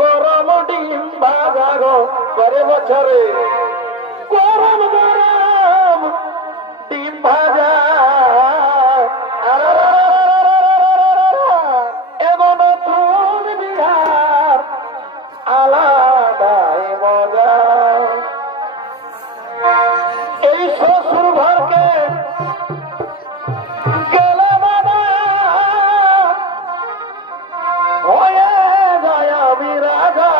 গরম ডিম ভাজা গো পরে বছরে গরম গরম ডিম ভাজা এমন নতুন বিহার আলাদাই মজা এই শ্বশুর ঘরকে গেলে বাবা হয়ে যায় আমি রাজা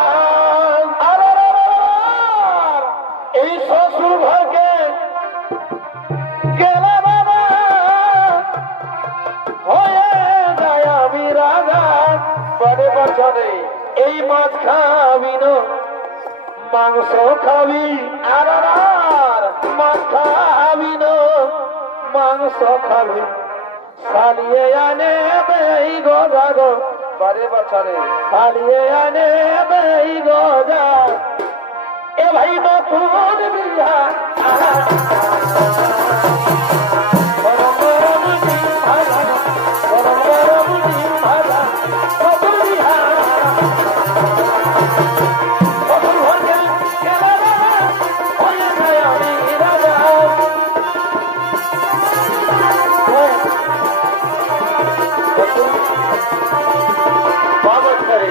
এই শ্বশুর ঘরকে গেলে বাবা হয়ে যায় আমি রাজা পরে বছরে এই মাছ খাবি না মাংস খাবি আর মাছ খাবি না মাংস খাবি সালিয়ে আনে এই গজা গো পরে বছরে সালিয়ে আনে এই গজা এ ভাই নতুন বিয়া গরম গরম ডিম ভাজা গরম গরম ডিম ভাজা নতুন বিয়া শ্বশুর ঘরকে গেলে বাবা হয়ে যায় আমি রাজা বাবা করে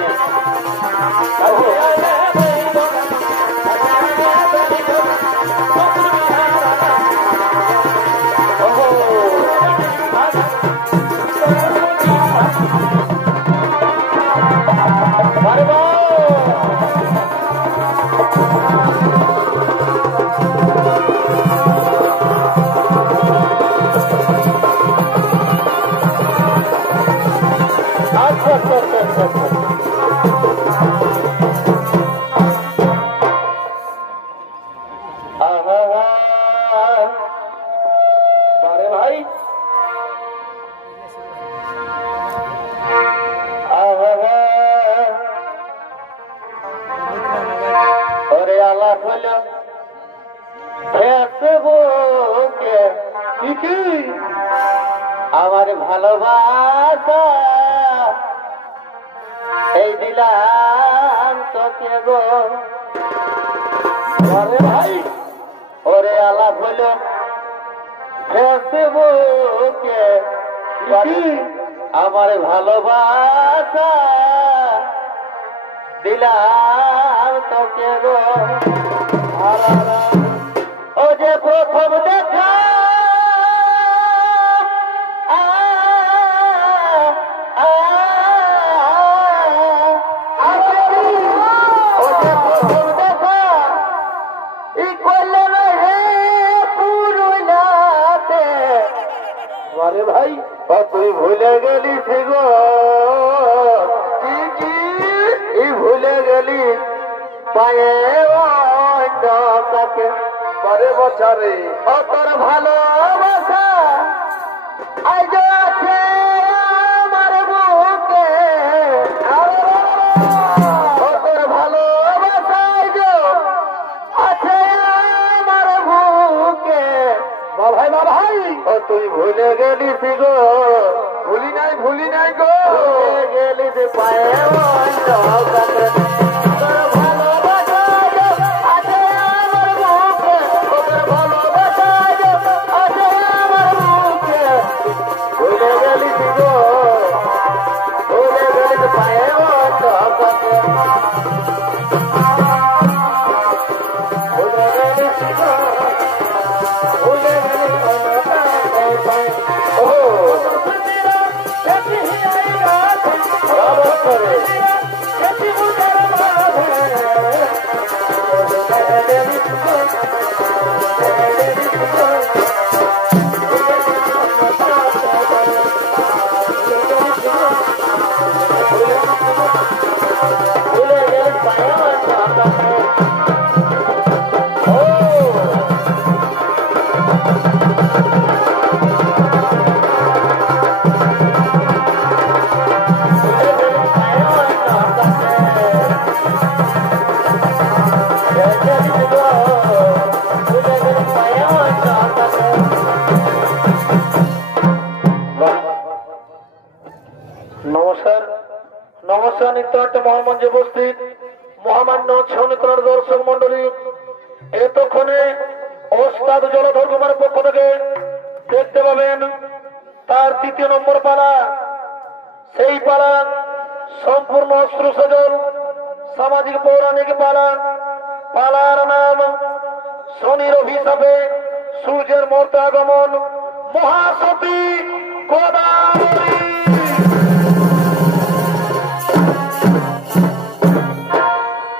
বারে ভাই ওরে আল্লাহ হল ফেসবুকে কি আমার ভালোবাসা এই দিলাম তোকে গো আরে ভাই ওরে আলাপ হল ফেসবুকে আমার ভালোবাসা দিলাম তোকে গো ও যে প্রথম দেখা আরে ভাই তুই ভুলে গেলি গো ভুলে গেলি পায়ে তাকে পরে বছরে তোর ভালোবাসা আজ আছে আমার বুকে তোর ভালোবাসা আজ আছে আমার বুকে ভাই ভাই ও তুই ভুলে গেলিস গো ভুলি নাই গো গেলিস পায়ে ভুলে গেলি উপস্থিত মহামান্য ছৌনিত্রার দর্শক মন্ডলী, এতক্ষণে ওস্তাদ জলধর কুমারের পক্ষ থেকে দেখতে পাবেন তার ৩য় নম্বর পালা। সেই পালা সম্পূর্ণ অস্ত্র সজল সামাজিক পৌরাণিক পালা। পালার নাম শনির অভিশাপে সূর্যের মর্ত আগমন, মহাসতী গোদাবরী।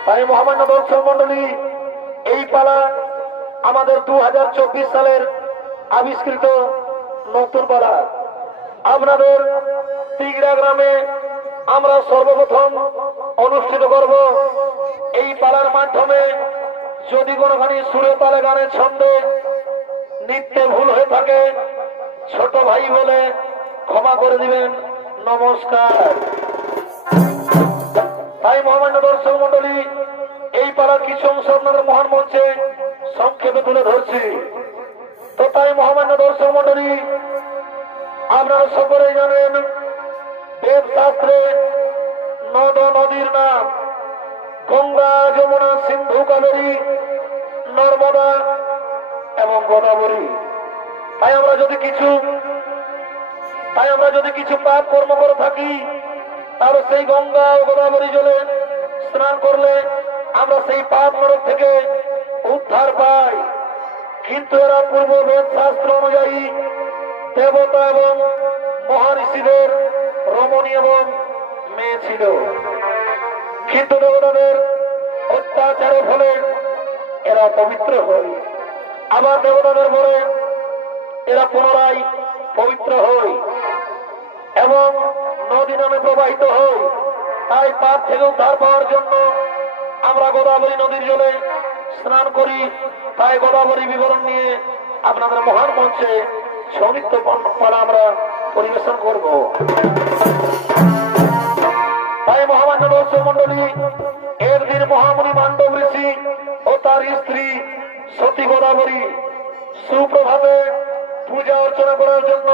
তাই মহামান্য দর্শক মন্ডলী, এই পালা আমাদের 2024 সালের আবিষ্কৃত নতুন পালা। আপনাদের তিগড়া গ্রামে আমরা সর্বপ্রথম অনুষ্ঠিত করব। এই পালার মাধ্যমে যদি কোনোখানি সুরে তালে গানের ছন্দে নৃত্যে ভুল হয়ে থাকে, ছোট ভাই বলে ক্ষমা করে দিবেন। নমস্কার। তাই মহামান্য দর্শক মন্ডলী, এই পালার কিছু অংশ আপনাদের মহান মঞ্চে সংক্ষেপে তুলে ধরছি। তো তাই মহামান্য দর্শক মন্ডলী, আপনারা সকলেই জানেন বেদ শাস্ত্রে নদ নদীর নাম গঙ্গা, যমুনা, সিন্ধু, কাবেরী, নর্মদা এবং গোদাবরী। তাই আমরা যদি কিছু পাপ কর্ম করে থাকি, তাহলে সেই গঙ্গা ও গোদাবরী জলে স্নান করলে আমরা সেই পাপ নরক থেকে উদ্ধার পাই। কিন্তু এরা পূর্ব বেদ শাস্ত্র অনুযায়ী দেবতা এবং মহারিষিদের রমণী এবং মেয়ে ছিল, কিন্তু দেবতাদের অত্যাচারের ফলে এরা পবিত্র হয়। আবার দেবতাদের পরে এরা পুনরায় পবিত্র হয় এবং নদী নামে প্রবাহিত হয়। তাই পাপ থেকে উদ্ধার পাওয়ার জন্য আমরা গোদাবরী নদীর জলে স্নান করি। তাই গোদাবরী বিবরণ নিয়ে আপনাদের মহান মঞ্চে সৌনিত্য পালা আমরা পরিবেশন করব। তাই মহামান্য দর্শক মন্ডলী, একদিন মহামুনি মান্ডব ঋষি ও তার স্ত্রী সতী গোদাবরী সুপ্রভাবে পূজা অর্চনা করার জন্য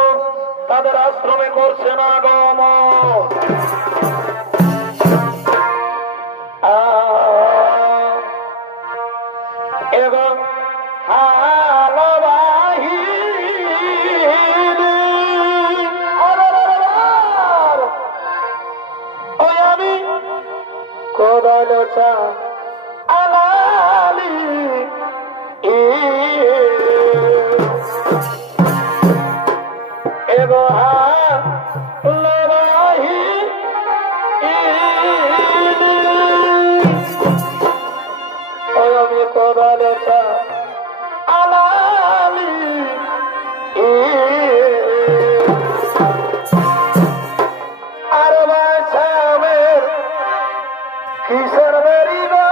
তাদের আশ্রমে করছেন আগমন। এবং কোদালচা আলালি এগো লবাহি আমি কোদালচা আলালি আর বাছামের কিশোর বেরি গো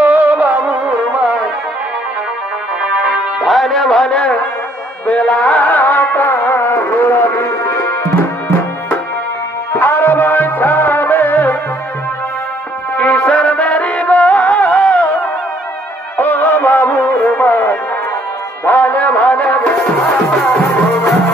ও বাবুর মাই ভানে ভানে বেলাটা ঘুরাবি আর বাছামের কিশোর বেরি গো ও বাবুর মাই ভানে ভানে বেলাটা ঘুরাবি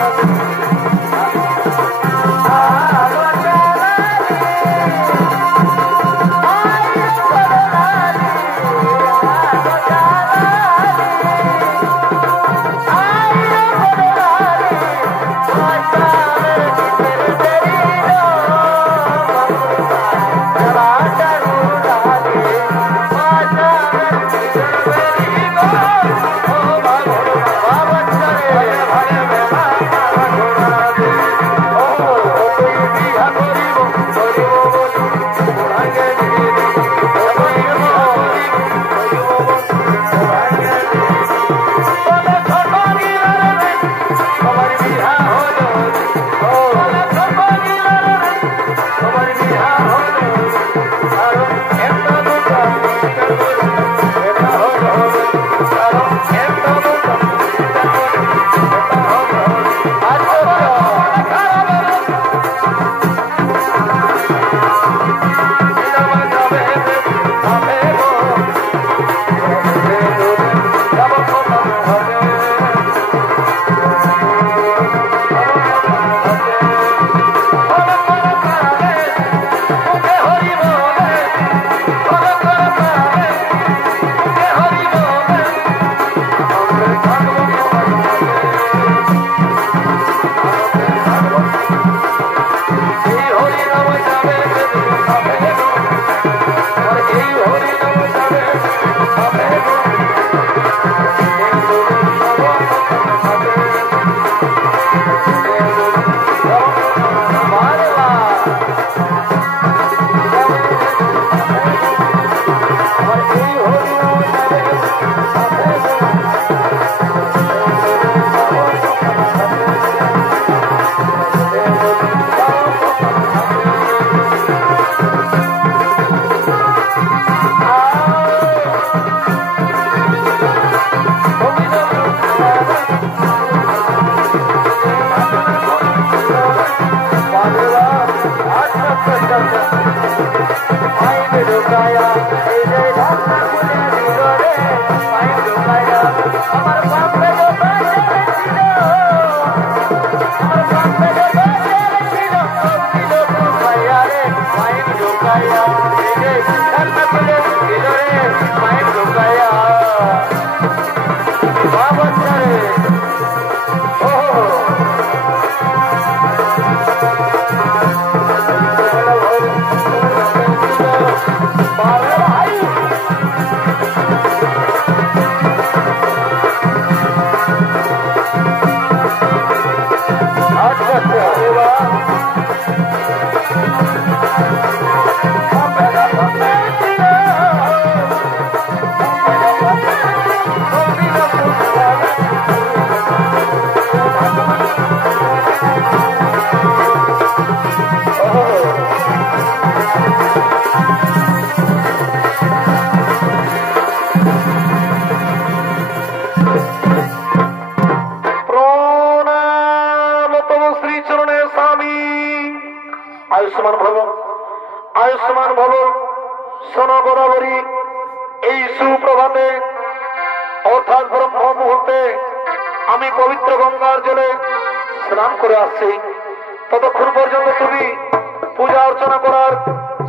आयुष्मान भव सोनो बराबरी सुप्रभाते अर्थात ब्रह्म मुहूर्ते आमी पवित्र गंगार जले स्नान करे आसছি ततक्षण पर्यन्त तुमी पूजा अर्चना करार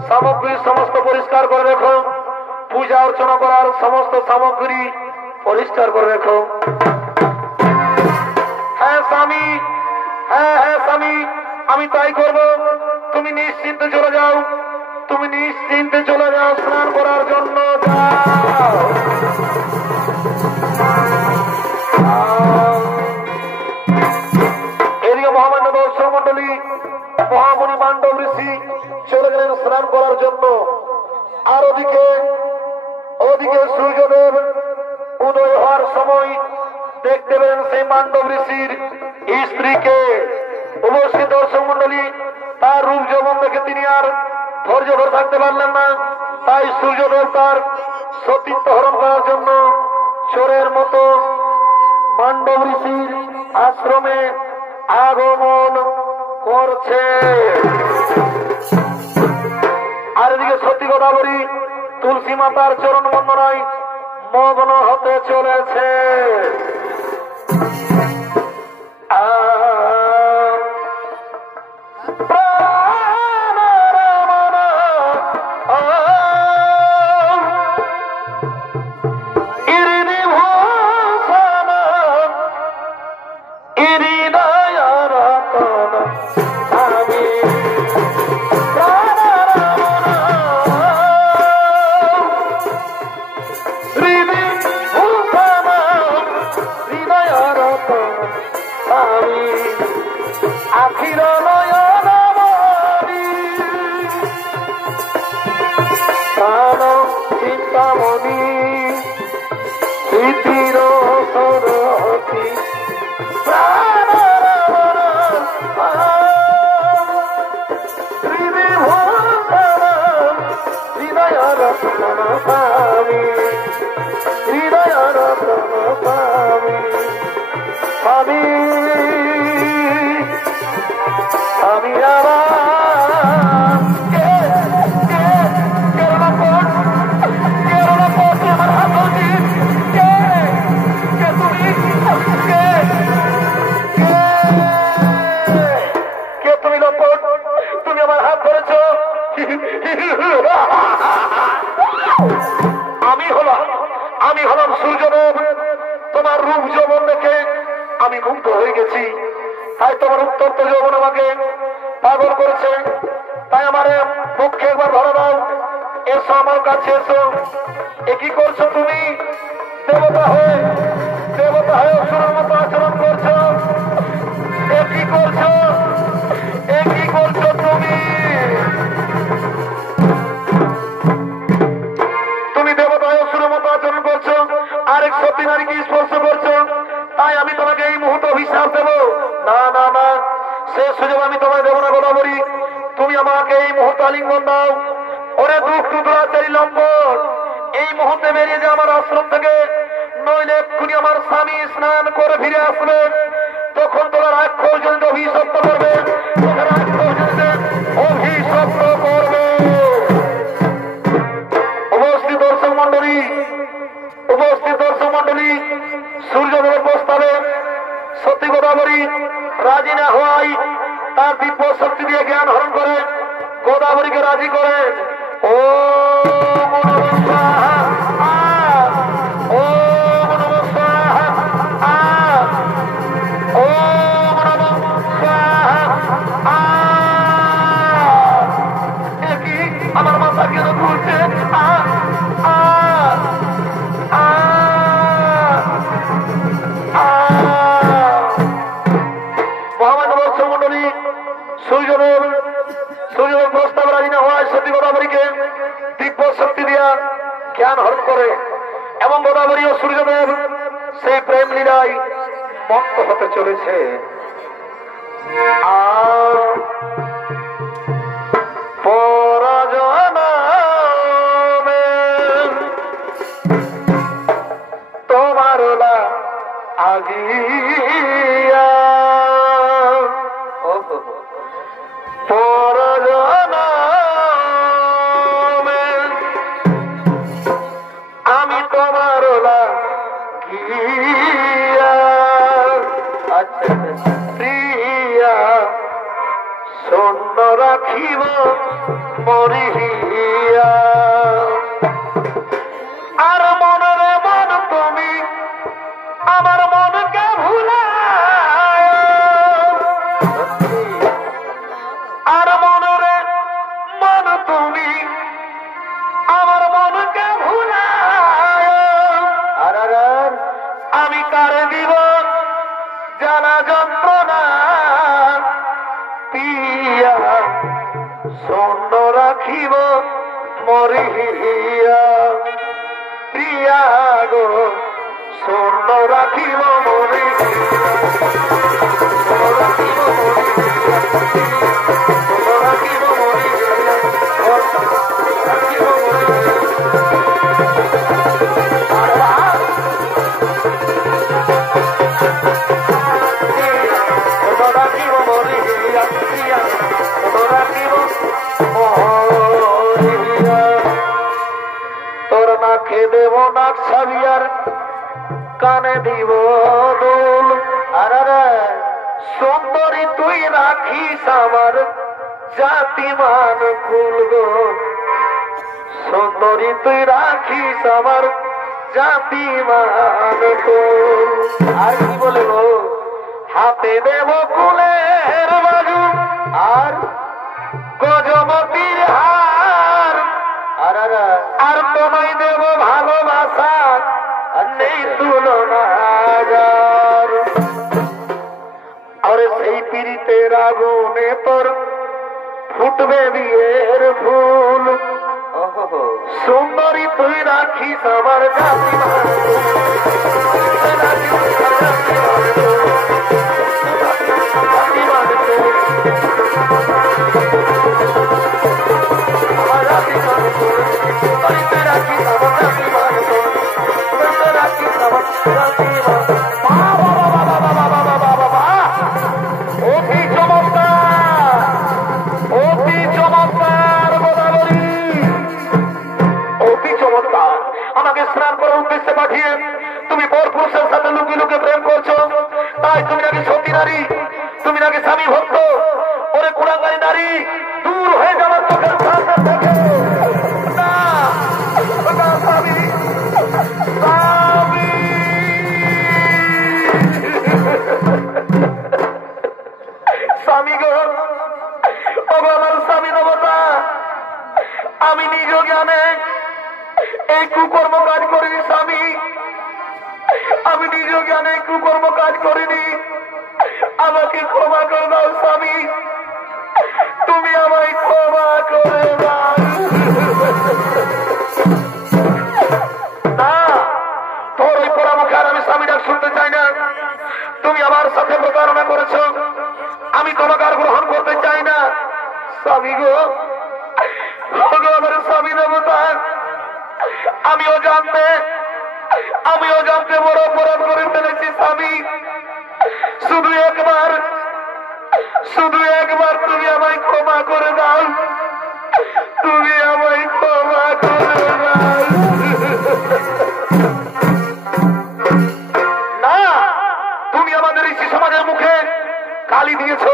सामग्री समस्त परिष्कार करे रेखो पूजा अर्चना करार समस्त सामग्री परिष्कार करे रेखो हाँ स्वामी हाँ स्वामी आमी ताई करबो তুমি নিশ্চিন্তে চলে যাও তুমি নিশ্চিন্তে চলে যাও স্নান করার জন্য যাও এদিকে মহামান্য দর্শক মন্ডলী মহামুনি মান্ডব ঋষি চলে গেলেন স্নান করার জন্য আর ওদিকে সূর্যদেব উদয় হওয়ার সময় দেখতে পেলেন সেই মান্ডব ঋষির স্ত্রীকে অবশ্যই দর্শক মন্ডলী তার রূপ যৌবন দেখে তিনি আর ধৈর্য ধরে থাকতে পারলেন না তাই সূর্যদেব তার সতীত্ব হরণ করার জন্য চোরের মতো মান্ডব ঋষির আশ্রমে আগমন করছে আর এদিকে সতী গোদাবরী তুলসী মাতার চরণ বন্দনায় মগ্ন হতে চলেছে আমি হলাম সূর্যদেব তোমার রূপ যৌবন দেখে আমি মুগ্ধ হয়ে গেছি তাই তোমার উত্তপ্ত যৌবন আমাকে পাগল করেছে তাই আমার পক্ষে একবার ধরে দাও এসো আমার কাছে এসো এ কি করছো তুমি দেবতা হয়ে অসুরের মতো আচরণ করছো এ কি করছো তুমি আরেক সতী নারীকে স্পর্শ করছো তাই আমি তোমাকে এই মুহূর্তে অভিশাপ দেবো না না না সে সুযোগ আমি তোমায় দেবো না গোদাবরী তুমি আমাকে এই মুহূর্তে আলিঙ্গন দাও ওরে দুঃখ দুরাচারী লম্বর এই মুহূর্তে বেরিয়ে যায় আমার আশ্রম থেকে নইলে এক্ষুনি আমার স্বামী স্নান করে ফিরে আসবে তখন তোমার রাক্ষস জনিত অভিশপ্ত করবে অভিশপ্ত করবে উপস্থিত দর্শক মন্ডলী সূর্যদেবের প্রস্তাবে সতী গোদাবরী রাজি না হওয়ায় তার দিব্য শক্তি দিয়ে জ্ঞান হরণ করে গোদাবরীকে রাজি করে গোদাবরীকে দিব্য শক্তি দিয়া জ্ঞান হরণ করে এবং গোদাবরী ও সূর্যদেব সেই প্রেম লীলায় মত্ত হতে চলেছে। তোমার আগিয়া আমি তোমার লাগিয়া প্রিয়া শূন্য রাখিব মরিয়া আর মনরে মন তুমি আমার মনকে ভুলায় আর মনরে মন তুমি আমার মনকে ভুলায় আমি কারে দিব জানা যন্ত্রণা পিয়া শূন্য রাখিব মরিয়া প্রিয়া গো শূন্য রাখিব মরিয়া তোর নাকে দেব নাক ছাবিয়ার কানে দিব দোল আর সুন্দরী তুই রাখিস আমার জাতিমান কুল গো সুন্দরী তুই রাখিস আমার জাতিমান কুল আর কি বলে গো হাতে দেব কুলের বাজু আর গজমতির হার আর তোমায় দেব ভালোবাসা নেই তুলনা আর সেই পীড়িতের আগুনে তোর ফুটবে বিয়ের ফুল সুন্দরী তুই রাখিস আমার জাতি আমাকে স্নান করার উদ্দেশ্যে পাঠিয়ে তুমি পর পুরুষের সাথে লুকিয়ে লুকিয়ে প্রেম করছো তাই তুমি নাকি সতী নারী তুমি নাকি স্বামী ভক্ত ওরে কুড়াঙ্গারি নারী দূর হয়ে যাওয়ার চোখের সামনে থেকে না স্বামী স্বামী স্বামী গো আমার স্বামী দেবতা আমি নিজ জ্ঞানে এই কুকর্ম কাজ করিনি স্বামী আমি নিজ জ্ঞানে কুকর্ম কাজ করিনি আমাকে ক্ষমা করে দাও স্বামী তুমি আমায় ক্ষমা করে দাও না তোর ওই পরামর্শ আর আমি স্বামী ডাক শুনতে চাই না তুমি আমার সাথে প্রতারণা করেছ আমি তোমাকে আর গ্রহণ করতে চাই না স্বামী গো আমার স্বামী দেবতা আমিও জানতে বড় অপরাধ করে ফেলেছি স্বামী শুধু একবার তুমি আমায় ক্ষমা করে দাও তুমি আমায় ক্ষমা করে দাও না তুমি আমাদের ঋষি সমাজের মুখে কালি দিয়েছো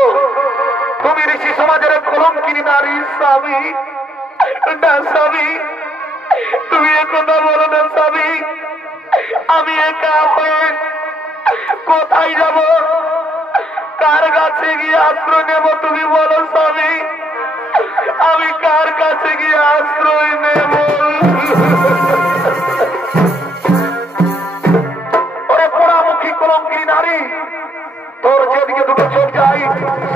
তুমি ঋষি সমাজের কলঙ্কিনী নারী স্বামী না স্বামী তুমি একথা বলো না স্বামী আমি একা হয়ে কোথায় যাব কার কাছে গিয়ে আশ্রয় নেব তুমি বলো স্বামী আমি কার কাছে গিয়ে আশ্রয় নেব ওরে পোড়ামুখী কলঙ্কিনী নারী তোর যেদিকে দুটো চোখ যাই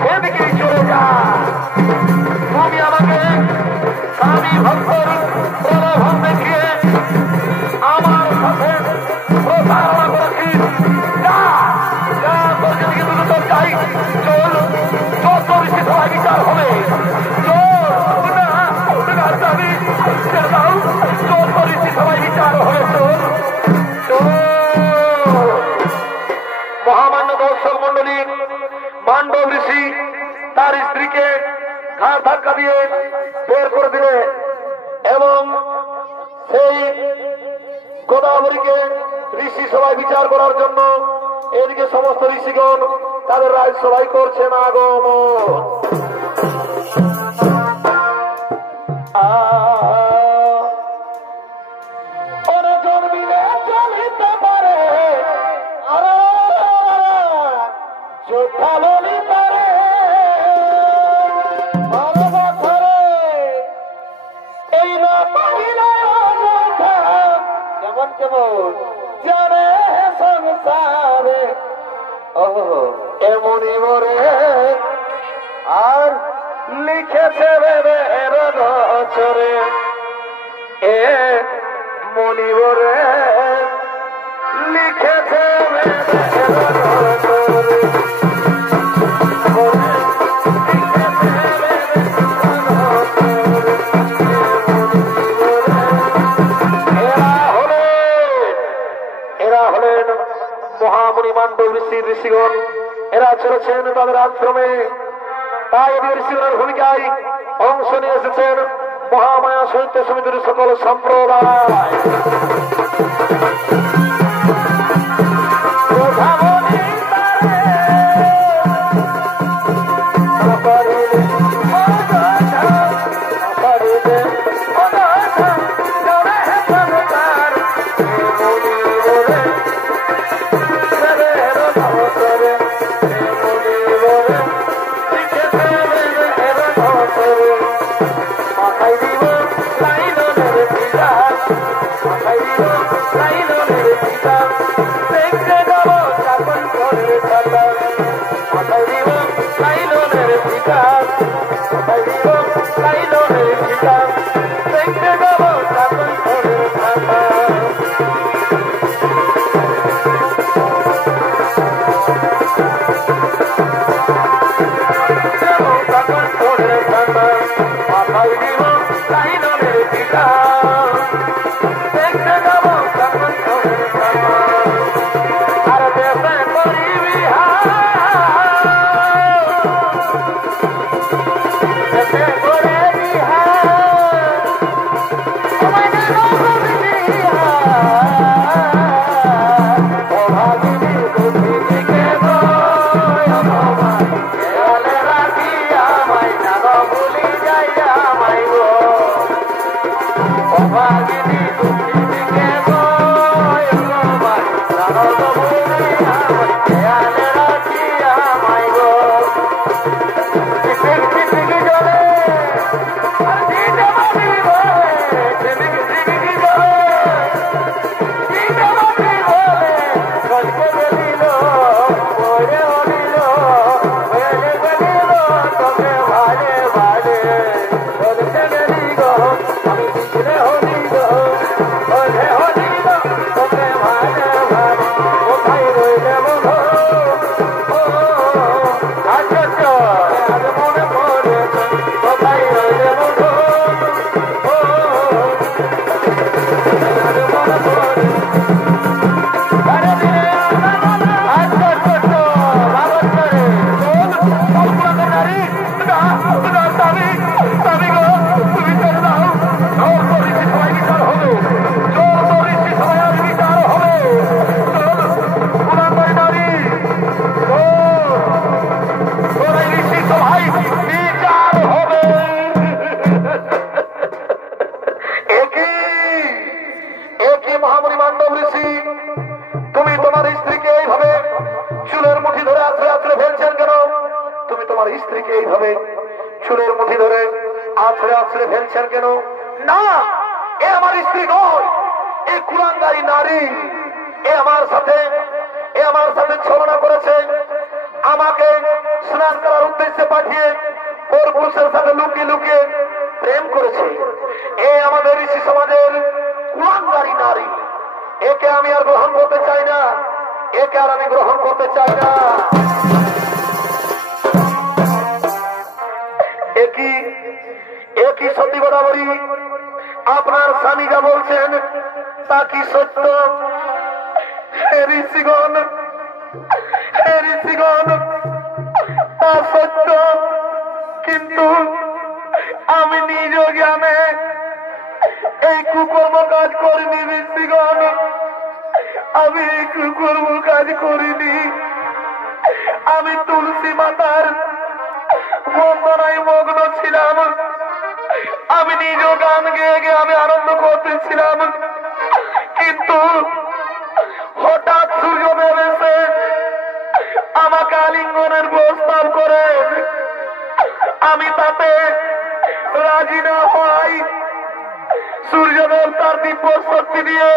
সেদিকেই চলে যা তুমি আমাকে স্বামী ভক্ত প্রলোভন দেখিয়ে আমার সাথে প্রতারণা করেছিস। চাই চল, যত বেশি সবাই বিচার হবে। মহামান্য দর্শক মন্ডলী, মান্ডব ঋষি তার স্ত্রীকে ঘাড় ধাক্কা দিয়ে বের করে দিলে এবং সেই গোদাবরীকে ঋষি সবাই বিচার করার জন্য এদিকে সমস্ত ঋষিগণ তাদের রাজ সবাই করছেন আগমন। জন্মিলে চলিতে পারে যোদ্ধা ললিতে এই না পারিলে কেমন কেমন জানে সংসারে এমনই মরে আর লিখেছে চরে এ মনিবরে লিখেছে মহামুনি মান্ডব ঋষির ঋষিগণ। এরা চলেছেন তাদের আশ্রমে, তাই ঋষিগণের ভূমিকায় অংশ নিয়ে এসেছেন মহামায়া সাহিত্য সমিতির সকল সম্প্রদায়। এ আমাদের ঋষি সমাজের কুলাঙ্গারী নারী, একে আমি আর গ্রহণ করতে চাই না, একে আর আমি গ্রহণ করতে চাই না। একই সত্যি কথা বলি, আপনার স্বামী যা বলছেন তা কি সত্য? হে ঋষিগণ, হে ঋষিগণ, তা সত্য, কিন্তু আমি নিজ জ্ঞানে এই কুকর্ম কাজ করিনি ঋষিগণ, আমি এই কুকর্ম কাজ করিনি। আমি তুলসী মাতার বন্দনায় মগ্ন ছিলাম, আমি নিজ গান গেয়ে গিয়ে আমি আনন্দ করতেছিলাম, কিন্তু হঠাৎ সূর্যদেব এসে আমাকে আলিঙ্গনের প্রস্তাব করেন। আমি তাতে রাজি না হই। সূর্যদেব তার দিব্য শক্তি দিয়ে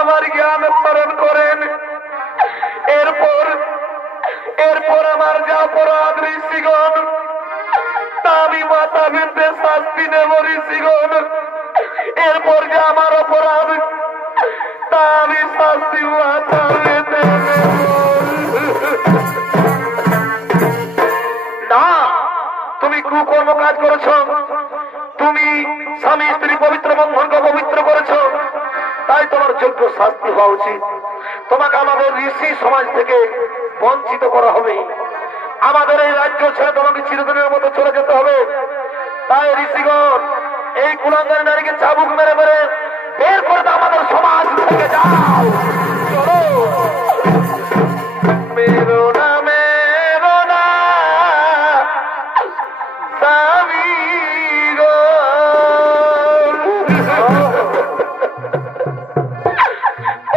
আমার জ্ঞান স্মরণ করেন। এরপর আমার যা অপরাধ ঋষিগণ, তা আমি মাথা বিন্দে শাস্তি নেব ঋষিগণ। এরপর যে আমার অপরাধ, তা আমি শাস্তি মাথা বেঁধে নেব। না, তুমি কুকর্ম কাজ করেছ, তুমি স্বামী স্ত্রী পবিত্র বন্ধনকে পবিত্র করেছ, তাই তোমার যোগ্য শাস্তি হওয়া উচিত। তোমাকে আমাদের ঋষি সমাজ থেকে বঞ্চিত করা হবে, আমাদের এই রাজ্য ছেড়ে তোমাকে চিরদিনের মতো চলে যেতে হবে। তাই ঋষিগণ, এই কুলাঙ্গারী নারীকে চাবুক মেরে মেরে বের করে দাও আমাদের সমাজ থেকে। যাও, চলো। মেরো না, মেরো না স্বামী গো,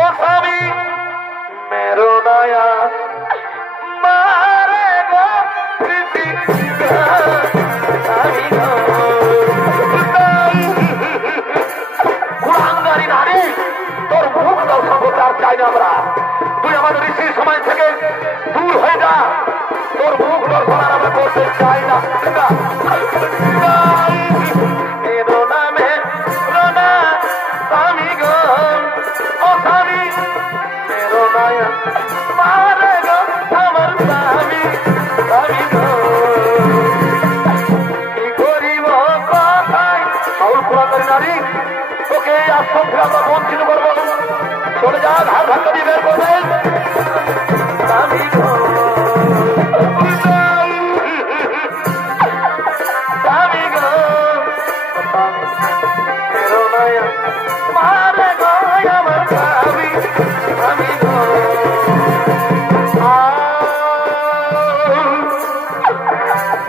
ও স্বামী মেরো নয়া মারে গো কুলাঙ্গারী নারী, তোর মুখ দর্শন করতে আর চাই না আমরা। তুই আমাদের ঋষির সময় থেকে দূর হয়ে যা, তোর মুখ দর্শন আর আমরা করতে চাই না। মেরো না, মেরো না স্বামী গো, ও স্বামী মেরো নয়া মারে গো আমার স্বামী, স্বামী গো। কি করিব কথায় সাউল কুলাঙ্গারী নারী, তোকে এই আশ্রম থেকে আমরা বঞ্চিত করবো। চলে যা, ধার ধাক্কা দিয়ে বের করবেন। স্বামী গো, স্বামী গো, মেরো নয়া মারে গো আমার স্বামী, স্বামী গো।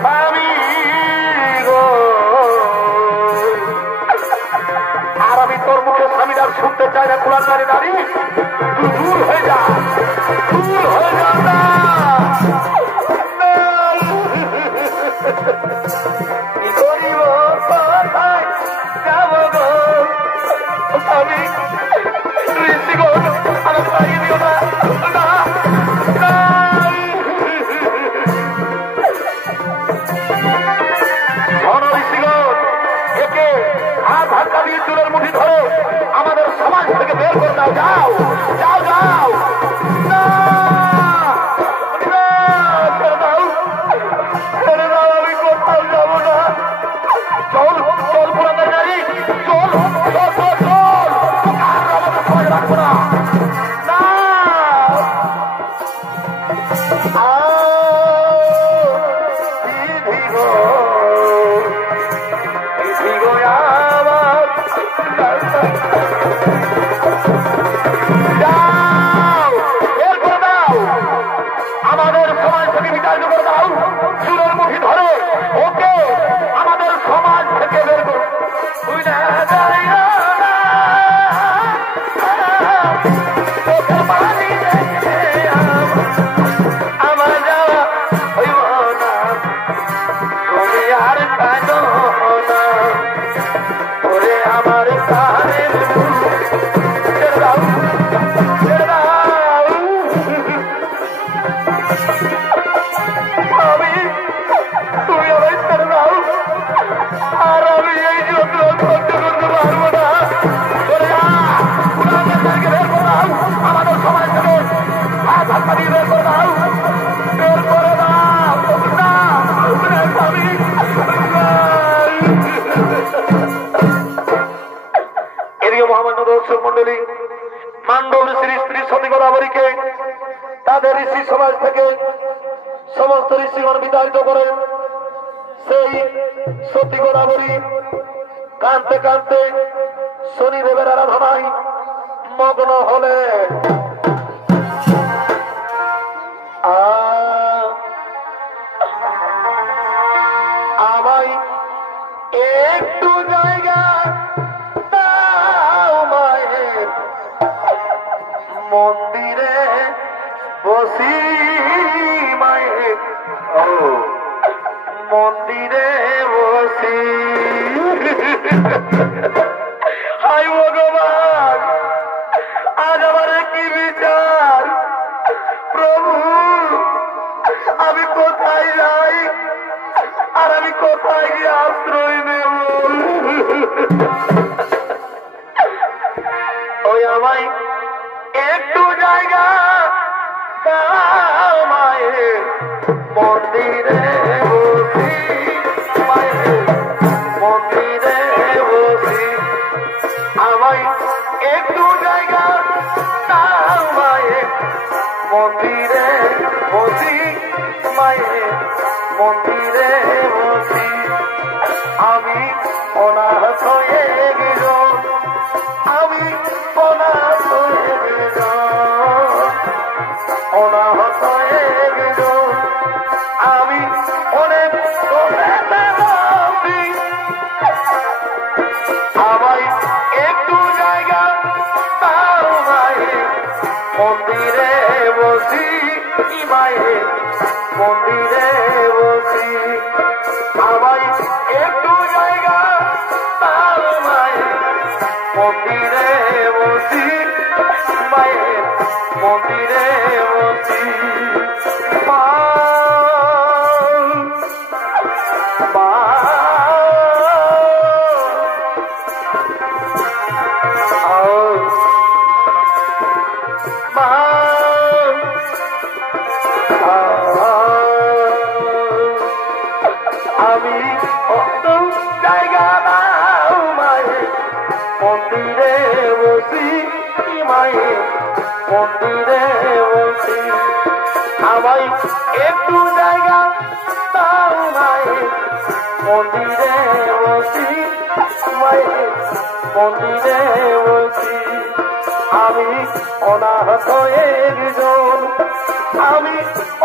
স্বামী গো, আর আমি তোর মুখে স্বামীর আর শুনতে চাই না কুলাঙ্গারী নারী। তুই দূর হয়ে যা, দূর হয়ে যা না। কি করিব কোথায় যাব গো স্বামী, ঋষিগণ আমাকে তাড়িয়ে দিও না। ঋষিগণ, একে হাত ধাক্কা দিয়ে চুলের মুঠি ধরে আমাদের সমাজ থেকে বের করে দাও। যাও, যাও, যাও। না, ছেড়ে দাও, ছেড়ে দাও, আমি কোথাও যাবো না। চল, চল কুলাঙ্গারী নারী, চল, চল, চল, চল। আর আমাদের সমাজে রাখবো না। না, বিধি গো, বিধি গো আমার দর্শক মন্ডলী, মান্ডব ঋষির স্ত্রী সতী গোদাবরীকে তাদের ঋষি সমাজ থেকে সমস্ত ঋষিগণ বিতাড়িত করেন। সেই সতী গোদাবরী কাঁদতে কাঁদতে শনিদেবের আরাধনায় মগ্ন হলে আমায় একটু জায়গা দাও মায়ের মন্দিরে বসি, মায়ের মন্দিরে বসি। হাই ভগবান, আজ আমার কি বিচার প্রভু, আমি কোথায় যাই আর আমি কোথায় গিয়ে আশ্রয় নেব? ওই আমায় একটু জায়গা দাও মায়ের মন্দিরে বসি, মায়ের মন্দিরে বসি। আমায় একটু জায়গা দাও মায়ের মন্দিরে বসি, মায়ের মন্দিরে বসি। আমি অনাথ হয়ে গেল, আমি অনাথ হয়ে গেল, অনাথ হয়ে গেল। আমি অনেক আমায় একটু জায়গা তার মায়ের মন্দিরে বসি, মায়ের মন্দিরে বসি। আমায় একটু জায়গা তার মায়ের মন্দিরে বসি, মায়ের মন্দিরে বসি। মা মা আমি অত জায়গা দাও মায়ের মন্দিরে বসি, মায়ের মন্দিরে বসি। আমায় একটু জায়গা দাও মায়ের মন্দিরে বসি, মায়ের মন্দিরে বসি। আমি অনাথ একজন, আমি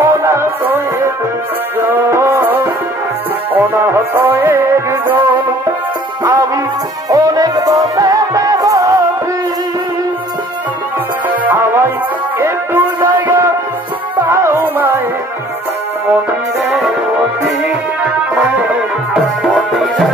অনাথ একজন, অনাথ একজন। আমি অনেক আমায় একটু জায়গা পাও মায়ের মন্দিরে বসি, মায়ের মন্দিরে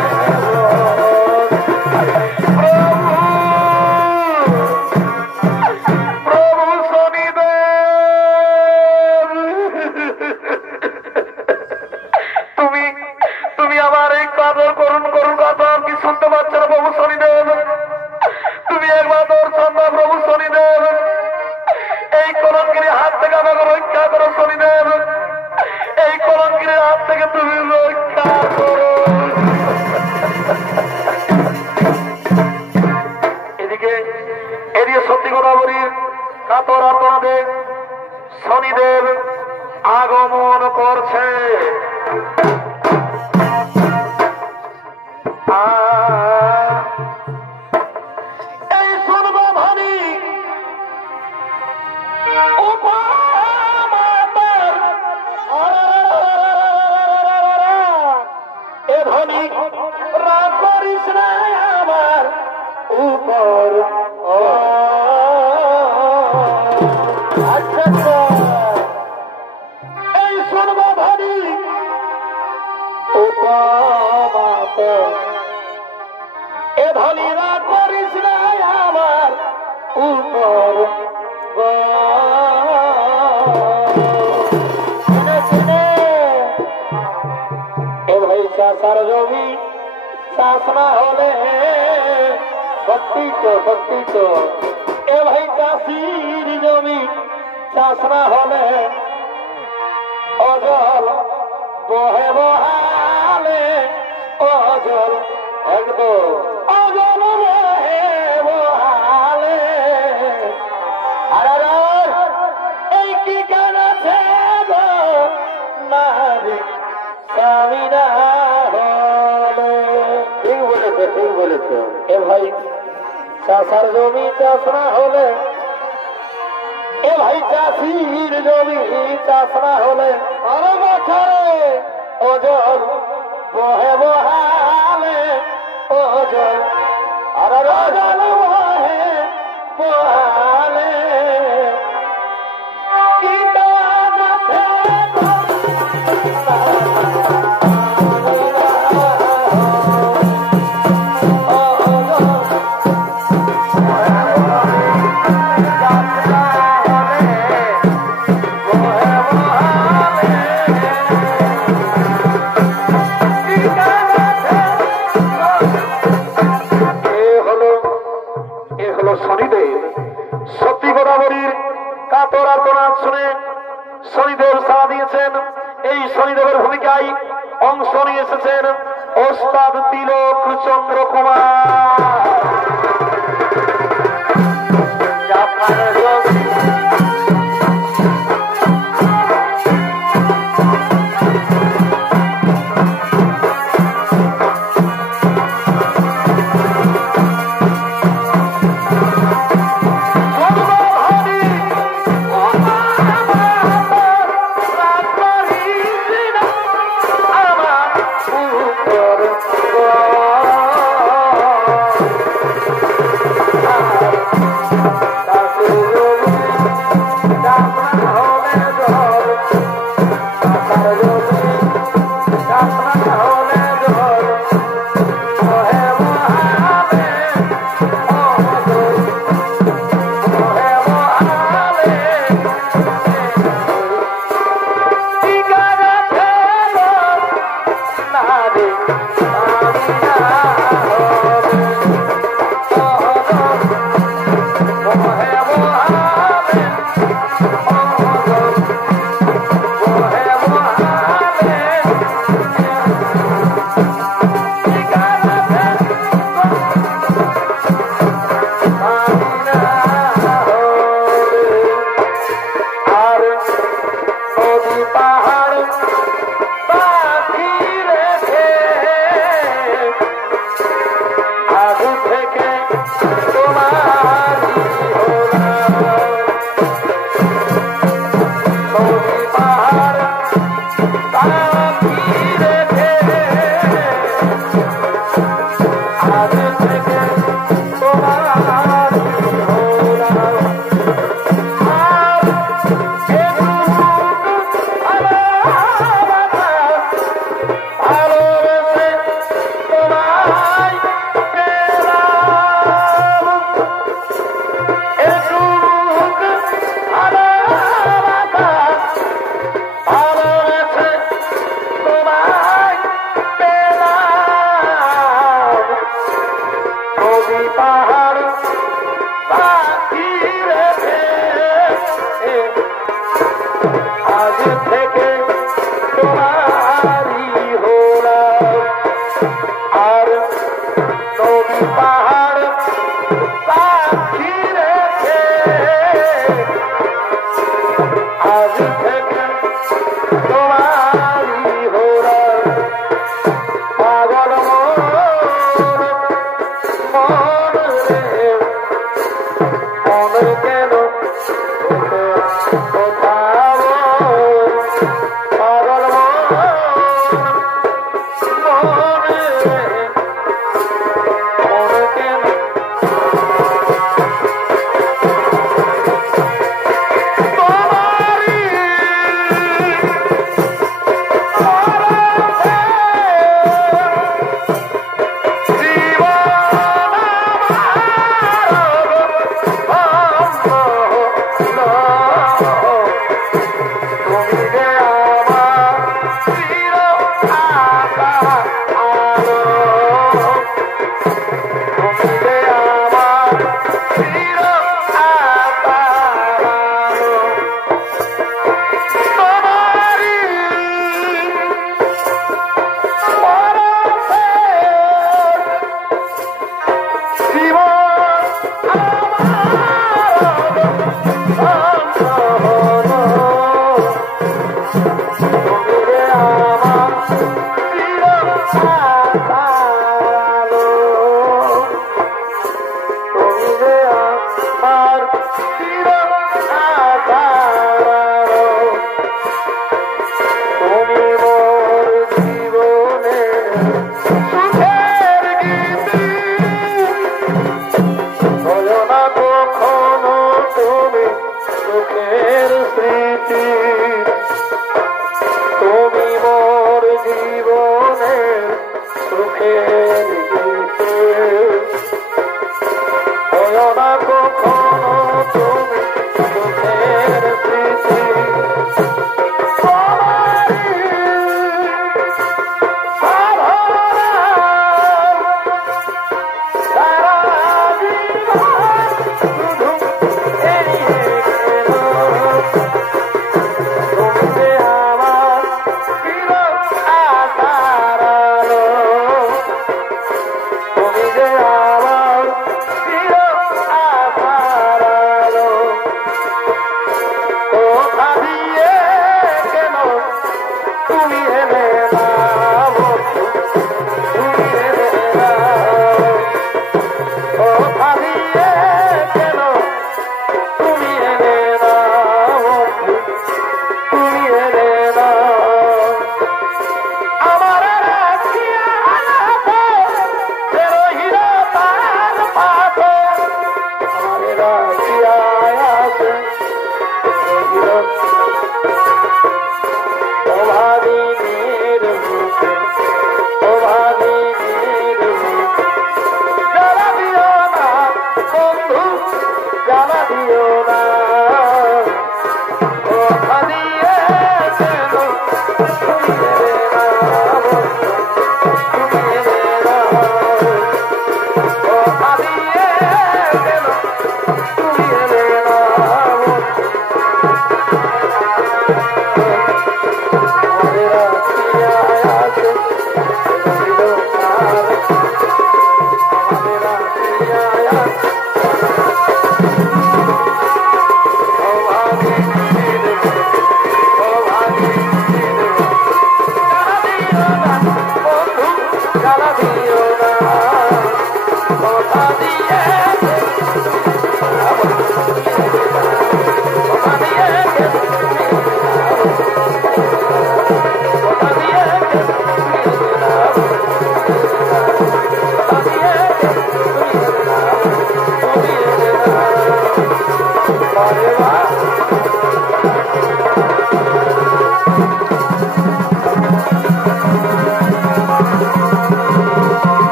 শনিদেব আগমন করছে। এই সর্বভাবী এ ধনী রাগ করিস না আমার উপর। এই সর্বভাবী এ ধনী রাগ করিস না আমার উপর। এ ভাই চাষার জমি চাষ না হলে সত্যি তো সত্যি তো। এ ভাই চাষির জমি চাষ না হলে অজল বহে বহালে, অজল একদম অজল বহে বহালে। বলেছে। এ ভাই চাষার জমি চাষ না হলে, এ ভাই চাষির জমি চাষ না হলে আরো বছরে ওজন বহে বহালে, ওজন আর ওজন বহে বহালে। শনিদেব সত্যি গোদাবরীর কাতর আর্তনাদ শুনে শনিদেব সাড়া দিয়েছেন। এই শনিদেবের ভূমিকায় অংশ নিয়ে এসেছেন ওস্তাদ তিলক চন্দ্র কুমার।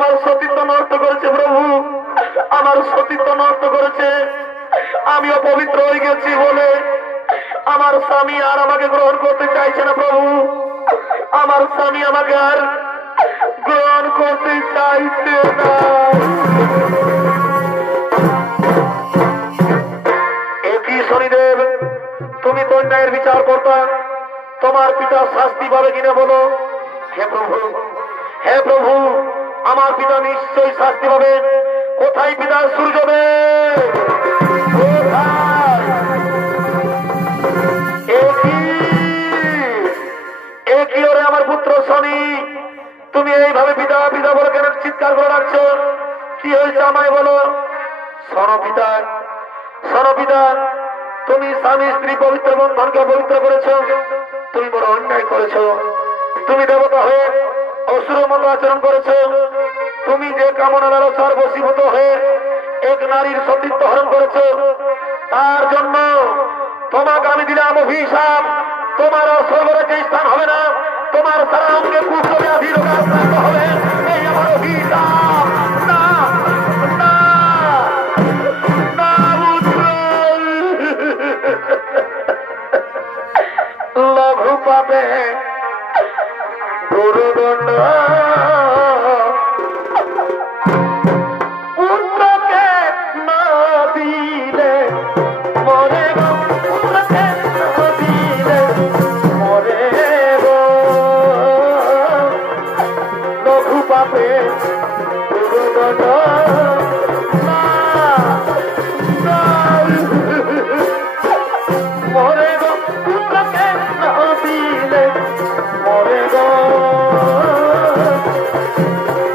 আমার সতীত্ব নষ্ট করেছে প্রভু, আমার সতীত্ব নষ্ট করেছে। আমি অপবিত্র হয়ে গেছি বলে আমার স্বামী আর আমাকে গ্রহণ করতে চাইছে না প্রভু, আমার স্বামী আমাকে আর গ্রহণ করতে চাইছে না। একই শনিদেব, তুমি তো অন্যায়ের বিচার করতা, তোমার পিতা শাস্তি পাবে কিনা বলো। হে প্রভু, হে প্রভু, আমার পিতা নিশ্চয়ই শাস্তি পাবে। কোথায় পিতার সূর্যদেব? একই ওরে আমার পুত্র শনি, তুমি এইভাবে পিতা পিতা বলে কেন চিৎকার করে রাখছো? কি হয়েছে আমায় বলো। শোনো পিতা, শোনো পিতা, তুমি স্বামী স্ত্রী পবিত্র বন্ধনকে পবিত্র করেছো, তুমি বড় অন্যায় করেছো। তুমি দেবতা হয়ে অসুরের মতো আচরণ করেছো। তুমি যে কামনা লালসার বশীভূত হয়ে এক নারীর সতীত্ব হরণ করেছো, তার জন্য তোমাকে আমি দিলাম অভিশাপ। তোমার স্বর্গরাজ্যে স্থান হবে না, তোমার সারা অঙ্গে কুষ্ঠ ব্যাধি রোগাক্রান্ত হবে। এই আমার অভিশাপ। না না না, লঘু পাবে গুরুদণ্ড। পুত্রকে না দিলে মরে গো, পুত্রকে না দিলে মরে গো। লঘু পাবে গুরুদণ্ড। না না, মরে গো, পুত্রকে না দিলে মরে গো।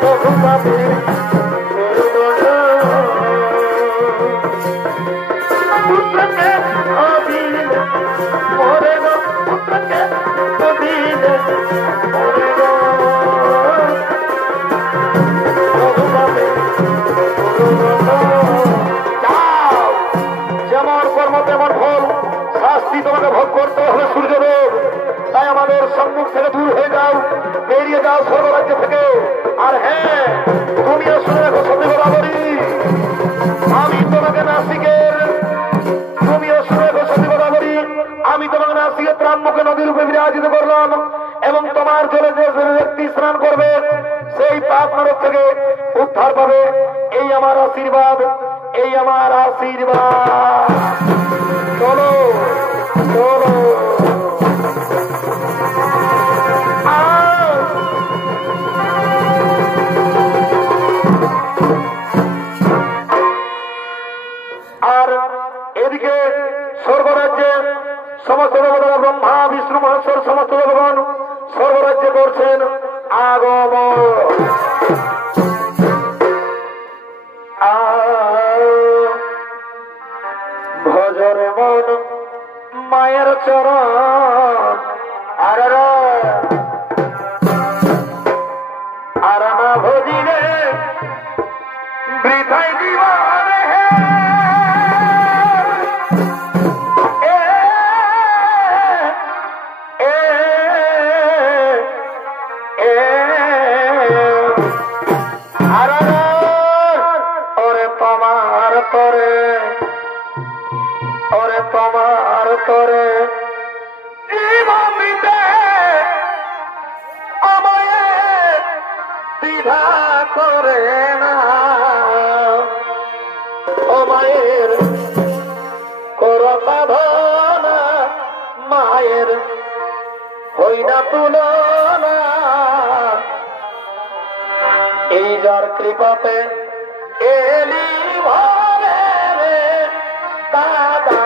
লঘু পাবে গুরুদণ্ড। পুত্রকে না দিলে মরে গো, পুত্রকে না দিলে মরে গো। লঘু পাবে গুরুদণ্ড। যাও, যেমন কর্ম তেমন ফল, শাস্তি তোমাকে ভোগ করতে হবে সূর্যদেব। তাই আমাদের সম্মুখ থেকে দূর হয়ে যাও, বেরিয়ে যাও স্বর্গরাজ্য থেকে। আর হ্যাঁ, তুমিও শুনে রাখো সতী বরাবরই, আমি তোমাকে নাসিকের, তুমিও শুনে রাখো সতী বরাবরই, আমি তোমাকে নাসিকের ত্রাণমুখে নদীর উপরে বিরাজিত করলাম, এবং তোমার জলে যে ব্যক্তি স্নান করবে সেই পাপ নরক থেকে উদ্ধার পাবে। এই আমার আশীর্বাদ, এই আমার আশীর্বাদ। চলো চলো। আর এদিকে স্বর্গরাজ্যে সমস্ত দেবতা ব্রহ্মা বিষ্ণু মহেশ্বর সমস্ত দেবগণ স্বর্গরাজ্যে করছেন আগমন। ভজরে মন মায়ের চরণ, আর না ভজিলে বৃথাই জীবনে। তোমার তরে জীবন দিতে আমায় দ্বিধা করে না। ও মায়ের কর সাধনা, মায়ের হই না তুলনা। এই যার কৃপাতে এলি ভরে রে দাদা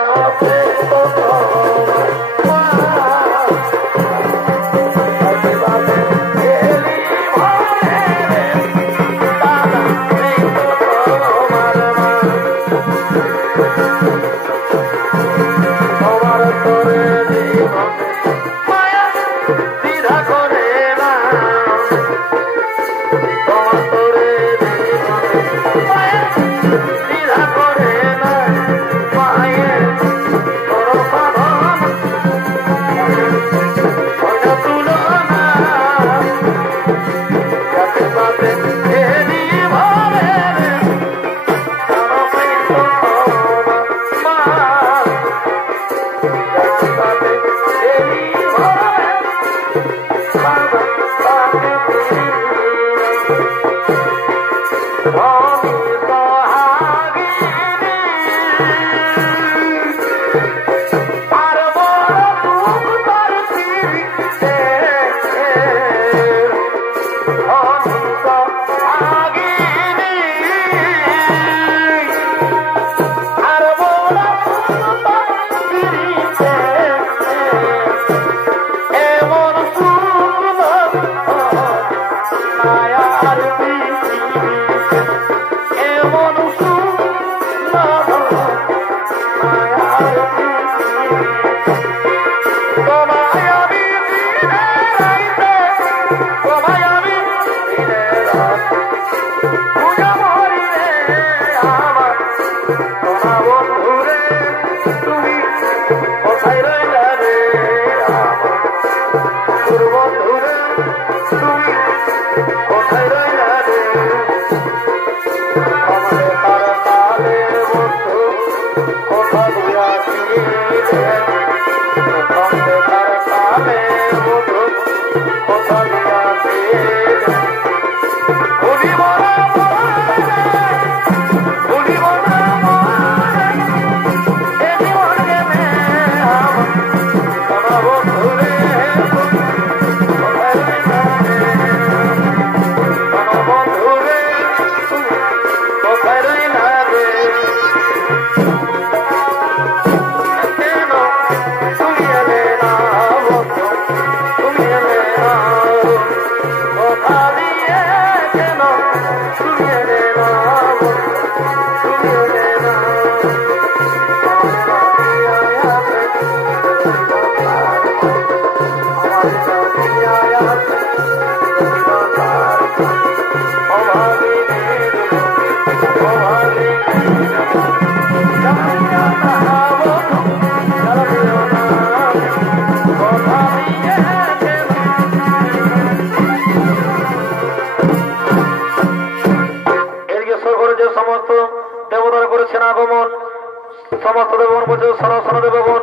সমস্ত দেবগণ বলছে সনাতন দেবগণ।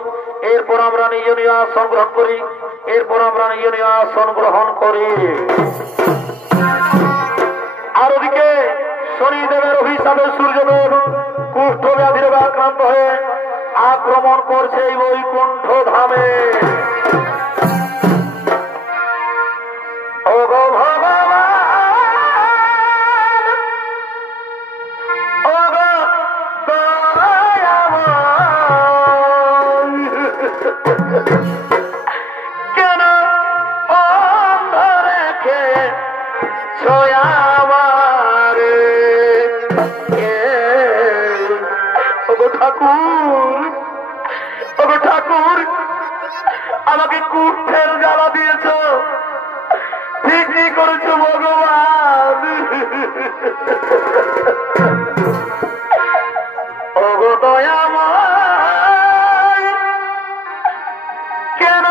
এরপর আমরা নিজ নিজ আসন গ্রহণ করি, এরপর আমরা নিজ নিজ আসন গ্রহণ করি। আর ওদিকে শনিদেবের অভিশাপে সূর্যদেব কুষ্ঠ ব্যাধি রোগে আক্রান্ত হয়ে আক্রমণ করছে এই বৈকুণ্ঠ ধামে। কেন অন্ধ রেখে ছয়াবারে ঠাকুর, ওগো ঠাকুর, আমাকে কুষ্ঠের জ্বালা দিয়েছ, ঠিকই করেছো ভগবান। ওগো দয়াময়, কেন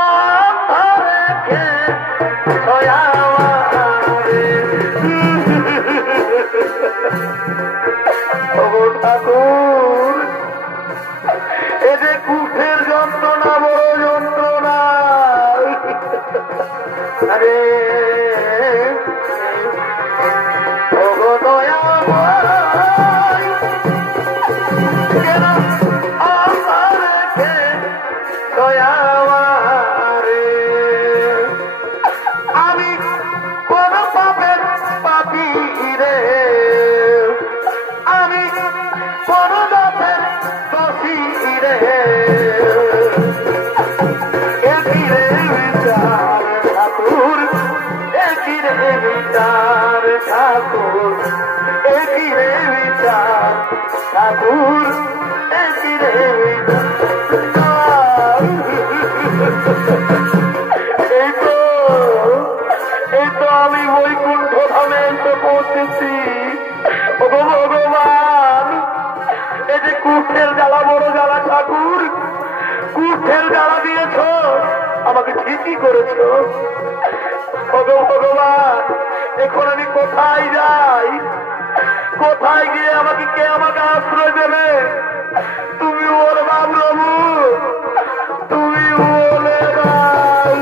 অন্ধ রেখে ছয়াবারে। ওগো ঠাকুর, এ যে কুষ্ঠের যন্ত্রণা, বড় যন্ত্রণা। আরে ওগো দয়াময়, কেন অন্ধ রেখে ছয়াবারে। আমি কোন পাপের পাপী রে, আমি কোন দোষের দোষী রে। একই রে বিচার ঠাকুর, একই রে বিচার ঠাকুর, একই রে বিচার ঠাকুর, একই রে বিচার। এই তো আমি বৈকুণ্ঠ ধামে এসে পৌঁছেছি। ওগো ভগবান, এই যে কুষ্ঠের জ্বালা, বড় জ্বালা ঠাকুর, কুষ্ঠের জ্বালা দিয়েছ, আমাকে ঠিকই করেছ। ওগো ভগবান, এখন আমি কোথায় যাই? কোথায় গিয়ে আমাকে কে আমাকে আশ্রয় দেবে? তুমি বলে বাবু, তুমি বলে দাও।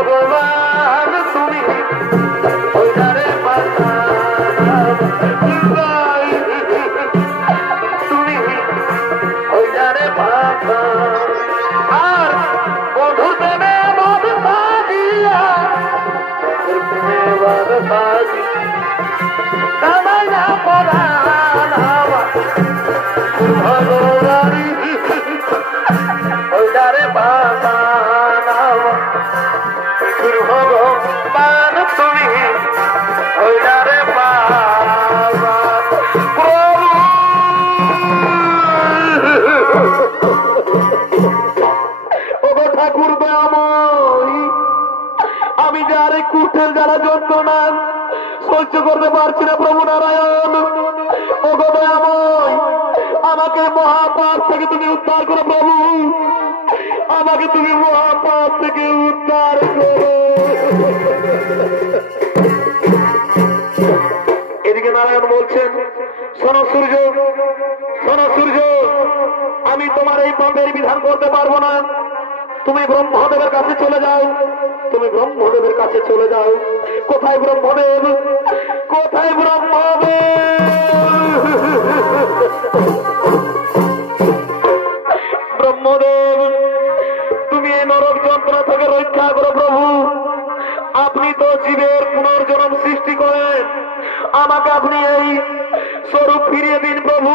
ভগবান তুমি ওইটারে তুমি ওইটারে পাতা আর বধুর প্রেমে বধু সাজিয়া প্রেমে বধু সাজি কামাই না পড়া ভগবানী ওইটারে পাতা ভগবান তুমি ওইটারে পাতা ঠাকুর দয়াময়ী আমি যে আরে কুষ্ঠের যারা যন্ত্রণা সহ্য করতে পারছি না প্রভু নারায়ণ ও গো দয়াময় আমাকে মহাপাপ থেকে তুমি উদ্ধার করো প্রভু আমাকে তুমি মহাপাপ থেকে উদ্ধার করো এদিকে নারায়ণ বলছেন শোনো সূর্য আমি তোমার এই পাপের বিধান করতে পারবো না তুমি ব্রহ্মদেবের কাছে চলে যাও কোথায় ব্রহ্মদেব ব্রহ্মদেব তুমি এই নরক যন্ত্রণা থেকে রক্ষা করো প্রভু আপনি তো জীবের পুনর্জন্ম সৃষ্টি করেন আমাকে আপনি এই স্বরূপ ফিরিয়ে দিন প্রভু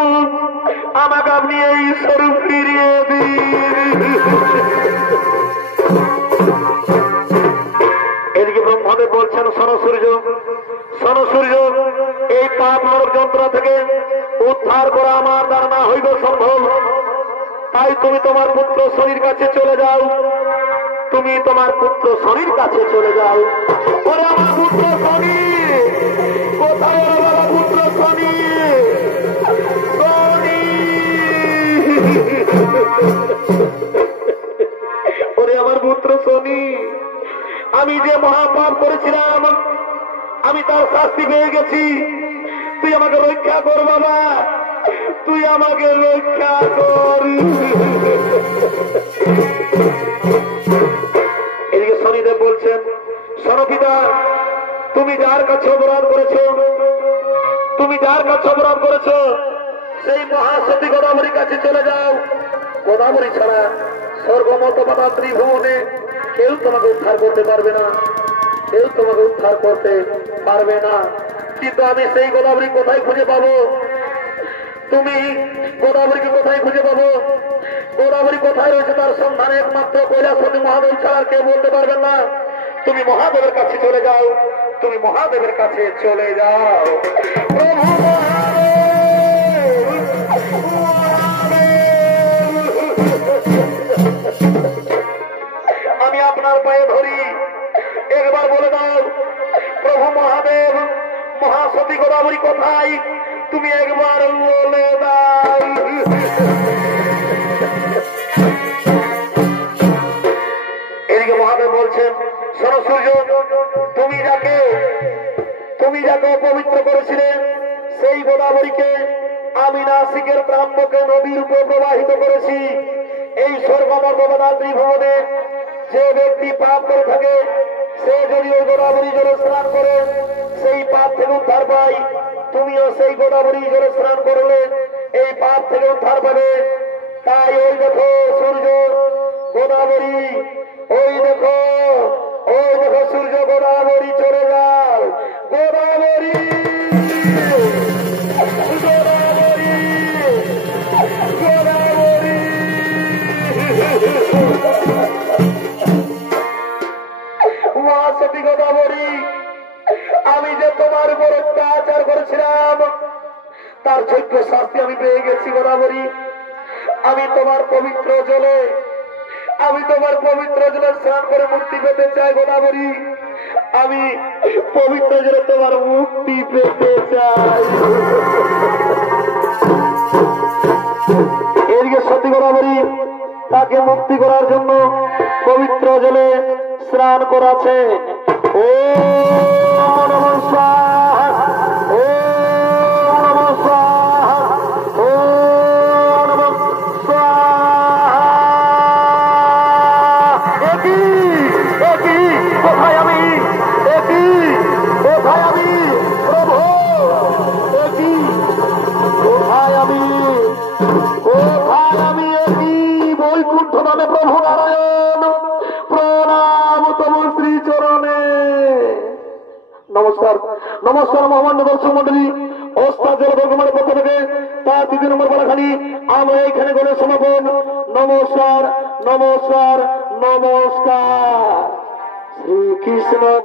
আমাকে আপনি এই স্বরূপ ফিরিয়ে দিন এদিকে ব্রহ্মদেব বলছেন শোনো সূর্য এই পাপ নরক যন্ত্রণা থেকে উদ্ধার করা আমার দ্বারা না হইবে সম্ভব তাই তুমি তোমার পুত্র শনির কাছে চলে যাও ওরে আমার পুত্র শনি কোথায় আমার পুত্র শনি ওরে আমার পুত্র শনি আমি যে মহাপাপ করেছিলাম আমি তার শাস্তি পেয়ে গেছি তুই আমাকে রক্ষা কর বাবা তুই আমাকে রক্ষা কর এদিকে শনিদেব বলছেন শোনো পিতা তুমি যার কাছে অপরাধ করেছো সেই মহাসতী গোদাবরীর কাছে চলে যাও গোদাবরী ছাড়া স্বর্গমত বাবা ত্রিভুবনে কেউ তোমাকে উদ্ধার করতে পারবে না কিন্তু আমি সেই গোদাবরী কোথায় খুঁজে পাবো তুমি গোদাবরীকে কোথায় খুঁজে পাবো গোদাবরী কোথায় রয়েছে তার সন্ধানে একমাত্র কৈলাসপতি মহাদেব ছাড়া কেউ বলতে পারবেন না তুমি মহাদেবের কাছে চলে যাও আমি আপনার পায়ে ধরি একবার বলে দাও প্রভু মহাদেব মহাসতী গোদাবরী কোথায় তুমি একবার বলে দাও এদিকে মহাদেব বলছেন শোনো সূর্য তুমি যাকে অপবিত্র করেছিলে সেই গোদাবরীকে আমি নাসিকের ব্রাহ্মকে নদীর উপর প্রবাহিত করেছি এই স্বর্গমর্যাদা ত্রিভুবনে যে ব্যক্তি পাপ করে থাকে সে যদি ওই গোদাবরী জলে স্নান করে সেই পাপ থেকে উদ্ধার পায় তুমিও সেই গোদাবরী জলে স্নান করলে এই পাপ থেকে উদ্ধার পাবে তাই ওই দেখো সূর্য গোদাবরী ওই দেখো সূর্য গোদাবরী চলে যাও গোদাবরী মহাসতী গোদাবরী আমি যে তোমার উপর অত্যাচার করেছিলাম তার যোগ্য শাস্তি আমি পেয়ে গেছি গোদাবরী আমি তোমার পবিত্র জলে স্নান করে মুক্তি পেতে চাই গোদাবরী আমি পবিত্র জলে তোমার মুক্তি পেতে চাই এদিকে সতী গোদাবরী তাকে মুক্তি করার জন্য পবিত্র জলে স্নান করাছে ও নমঃ স্বাহা ও নমঃ স্বাহা ও নমঃ স্বাহা প্রভু নারায়ণ, প্রণাম তব শ্রীচরণে। নমস্কার নমস্কার মহামান্য দর্শক মন্ডলী, ওস্তাদ জলভগবানের পক্ষ থেকে তার 2 নম্বর বলাখানি আমরা এইখানে গড়ে সমাপন। নমস্কার নমস্কার নমস্কার। শ্রীকৃষ্ণ।